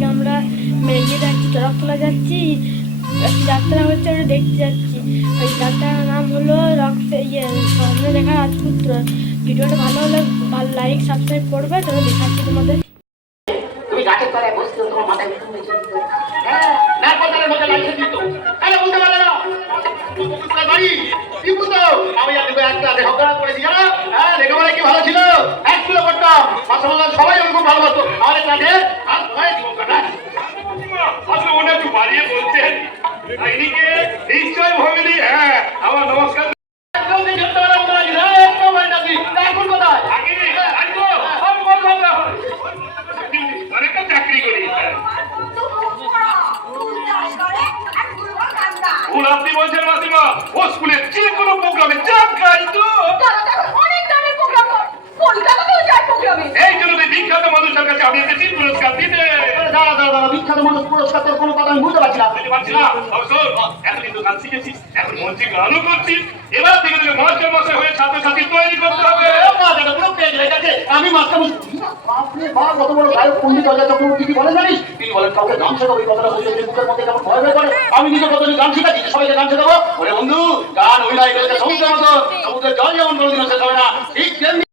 থেকে আমরা ইয়ে যাচ্ছি, চড়কতলা যাচ্ছি, একটি যাত্রা হচ্ছে, ওটা দেখতে যাচ্ছি। ওই যাত্রার নাম হলো স্বর্ণরেখা রাজপুত্র। ভিডিওটা ভালো হলে ভালো লাইক সাবস্ক্রাইব করবে, তবে দেখাচ্ছি তোমাদের। তুমি গাছের তলায় বসতে তোমার মাথায় উঠে চলতো, হ্যাঁ না কথার মধ্যে লাগিয়ে দিত, তাহলে বুঝতে পারলে না বাড়ি কি বুঝতো আমি আর তুমি একটা লেখাপড়া করেছি জানো, হ্যাঁ লেখাপড়া কি ভালো ছিল, এক কিলো করতাম মাসাল্লাহ, সবাই ওরকম ভালোবাসতো আমাদের ক্লাসে। আর সবাই জীবন কাটা আসলে ওটা একটু বাড়িয়ে বলছেন এইদিকে নিশ্চয় ভগিনী। হ্যাঁ আমার নমস্কার। অনেকটা চাকরি করি আপনি বলছেন মাসিমা ও স্কুলের যে কোনো প্রোগ্রামে চাপ খাই তো এই জন্য বিখ্যাত মানুষের কাছে আমি এসেছি পুরস্কার দিতে। বিখ্যাত মানুষ পুরস্কার তোর কোনো কথা আমি বুঝতে পারছি না। এতদিন তো গান শিখেছিস, এখন মঞ্চে গানও করছিস, এবার থেকে তোকে মাস্টার মশাই হয়ে ছাত্রছাত্রী তৈরি করতে হবে। আমি মাস্টার আপনি বাবা কত বড় গায়ক পণ্ডিত অজয় চক্রবর্তী কি বলে জানিস, তিনি বলেন কাউকে গান শেখাবো, এই কথাটা বলতে মুখের মধ্যে কেমন ভয় ভয় করে। আমি নিজে কতদিন গান শিখাচ্ছি, সবাইকে গান শেখাবো। ওরে বন্ধু গান ওই না এগুলোকে সমুদ্রের মতো, সমুদ্রের জল যেমন কোনোদিনও শেষ হবে না, ঠিক তেমনি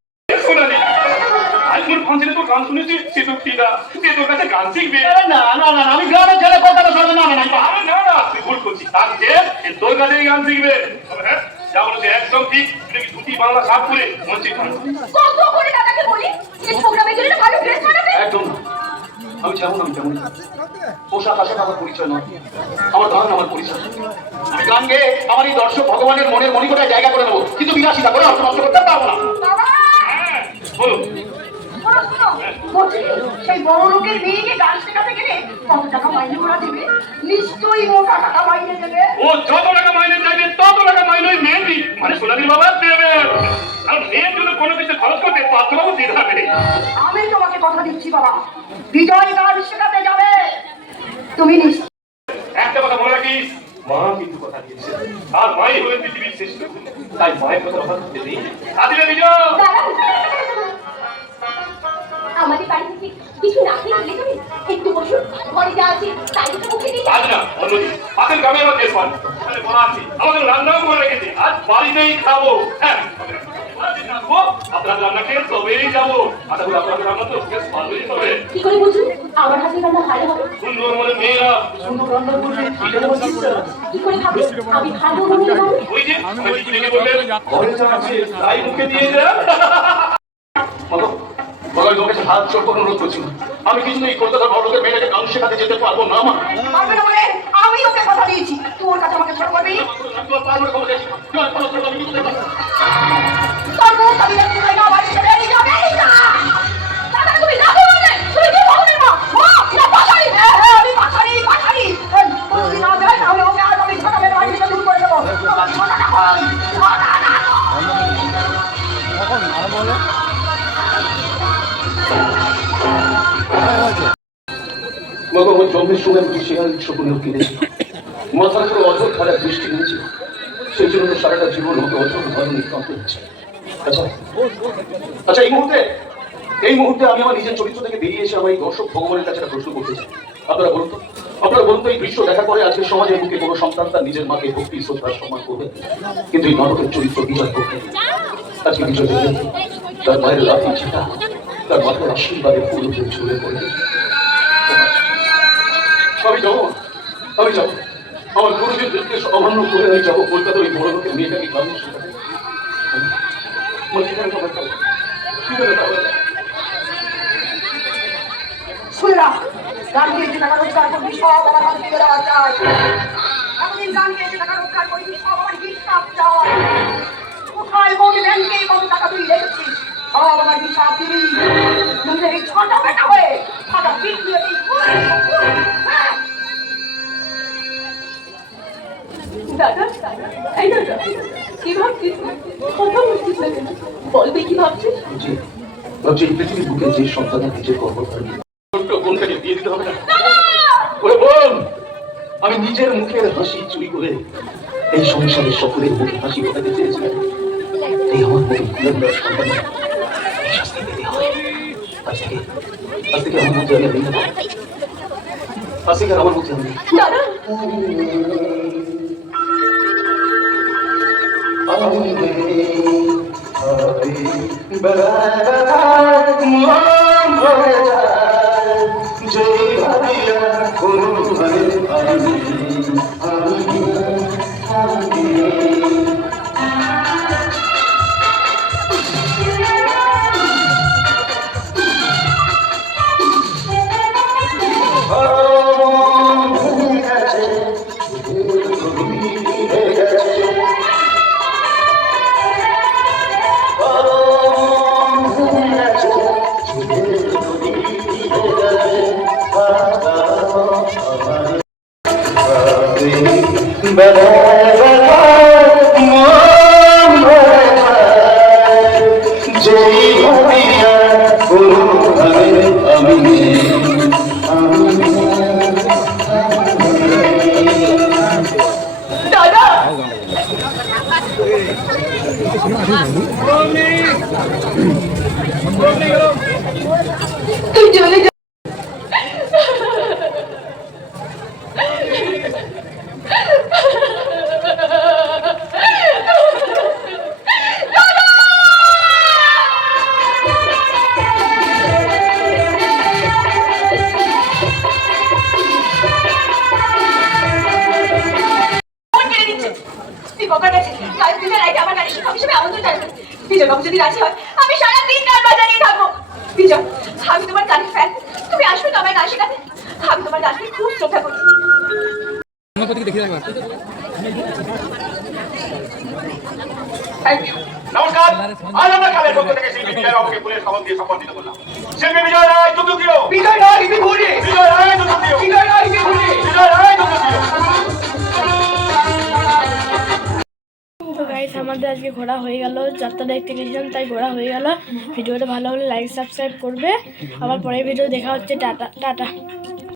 শোনালি আজকের ফাংশনে তোর গান শুনেছি, সে তো ফিদা, সে তোর কাছে গান শিখবে। না না না আমি গ্রামের ছেলে কলকাতা শহরে না না না তুই ভুল করছিস, তার যে তোর কাছেই গান শিখবে। হ্যাঁ যা বলছে একদম ঠিক, তুই কি ধুতি বাংলা সাপ করে মঞ্চে গান কত করে দাদাকে বলি এই প্রোগ্রামে গেলে ভালো ড্রেস বানাবে। একদম আমি যেমন পোশাক আশাক আমার পরিচয় নয়, আমার গান আমার পরিচয়। আমি গান গেয়ে আমার এই দর্শক ভগবানের মনের মণিকোটায় জায়গা করে নেবো, কিন্তু বিলাসিতা করে অর্থ নষ্ট করতে পারবো না। সেই বড় লোকের মেয়েকে গান শেখাতে গেলে কত টাকা মাইনে ওরা দেবে? নিশ্চয়ই মোটা টাকা মাইনে দেবে। ও যত টাকা মাইনে চাইবে তত টাকা মাইনে ওই মেয়ে মানে সোনালী বাবা দেবে। আর মেয়ের জন্য কোনো কিছু খরচ করতে পাত্রবাবু দিতে হবে। আমি তোমাকে কথা দিচ্ছি বাবা, বিজয় গান শেখাতে যাবে তুমি নিশ্চয়। একটা কথা মনে রাখিস, মা কিন্তু কথা দিয়েছে, আর মাই হলেন পৃথিবীর শ্রেষ্ঠ, তাই মায়ের কথা কথা দিতে নেই। আদিলে বিজয় আমাদের বাড়ি থেকে কিছু না খেয়ে গেলে তুমি একটু বসুন, ঘরে যা আছে তাই তো মুখে দিই। আজ না অন্যদিন পাশের গ্রামের মধ্যে এখানে বলা আছে, আমাদের রান্নাও করে রেখেছে, আজ বাড়িতেই খাবো। হ্যাঁ আপনার রান্না খেয়ে তবেই যাবো, আশা করি আপনাদের রান্না তো বেশ ভালোই হবে। কি করে বুঝুন আমার হাতে রান্না ভালো হবে? সুন্দর মানে মেয়েরা সুন্দর রান্না করবে, কি করে খাবো? আমি খাবো মনে হয় ওই যে তিনি বললেন ঘরে যা আছে তাই মুখে দিয়ে যা। হাত চোখ অনুরোধ করছি, আমি কিন্তু এই কলকাতার বড়লোকের মেয়েটাকে গান শেখাতে যেতে পারবো না। আমি ওকে কথা দিয়েছি, তোর কাছে আমাকে ছোট করবি। ভগবান জন্মের সময় শিয়াল শকুন কিনে মাথার উপরে অজর ধারার দৃষ্টি নিয়েছে, সেই জন্য সারাটা জীবন ওকে অজর ধরে নিকান্ত হচ্ছে। আচ্ছা এই মুহূর্তে আমি আমার নিজের চরিত্র থেকে বেরিয়ে এসে আমার এই দর্শক ভগবানের কাছে একটা প্রশ্ন করতে চাই। আপনারা বলুন তো এই দৃশ্য দেখা করে আজকে সমাজের বুকে কোনো সন্তান তার নিজের মাকে ভক্তি শ্রদ্ধার সম্মান করবে, কিন্তু এই নাটকের চরিত্র বিজয় করবে আজকে বিজয় করবে তার মায়ের লাঠি ছিটা তার মাথার আশীর্বাদে ফুল ঝুলে পড়বে। আমি যাবো আমার গুরুজির নির্দেশ অমান্য করে আমি যাবো কলকাতার ওই বড় লোকের মেয়েটাকে গান শেখাতে। শুনলাম গান গিয়েছে টাকা রোজগার করবি, সব আমার হাত থেকে দেওয়া চাই। এতদিন গান গিয়েছে টাকা রোজগার করবি, সব আমার হিসাব চাই। কোথায় কোন ব্যাংকে কত টাকা তুই রেখেছিস সব আমার হিসাব দিবি। নিজের এই ছোট বেটা হয়ে টাকা পিট দিয়ে দিই। দাদা এই দাদা কি ভাবছিস? কথা বলছিস না কেন? বলবি কি ভাবছিস? ভাবছি পৃথিবীর বুকে যে সন্তানের নিজের গর্ব বোনটাকে দিয়ে দিতে হবে না। আমি নিজের মুখের হাসি চুরি করে এই সংসারের সকলের মুখে হাসি ফোটাতে চেয়েছিলাম। এই আমার মতো কুলাঙ্গার সন্তান শাস্তি পেতে হয়। আজ থেকে আমার মধ্যে আমি আশিকার আমার বুঝতে হবে দাদা দাদা তুই চলে যা বিজয়বাবু যদি রাজি হয় আমি সারাদিন গান বাজানিয়ে থাকবো। বিজয়, আমি তোমার গানের ফ্যান, তুমি আসবে তো আমার গান শেখাতে। আমি তোমার গানকে খুব শ্রদ্ধা করি। নমস্কার, আজ আমরা কালের পক্ষ থেকে শিল্পী বিজয় বাবুকে ফুলের শপথ দিয়ে সম্বর্ধিত করলাম। শিল্পী বিজয় রায় চতুর্থীয়, বিজয় রায় বিভূতি, বিজয় রায় চতুর্থীয়, বিজয় রায় বিভূতি। বিজয় রায় চতুর্থীয়। তো গাইস আমাদের আজকে ঘোরা হয়ে গেল, যাত্রা দেখতে গেছিলাম তাই ঘোরা হয়ে গেল। ভিডিওটা ভালো হলে লাইক সাবস্ক্রাইব করবে। আবার পরের ভিডিও দেখা হচ্ছে। Tata tata.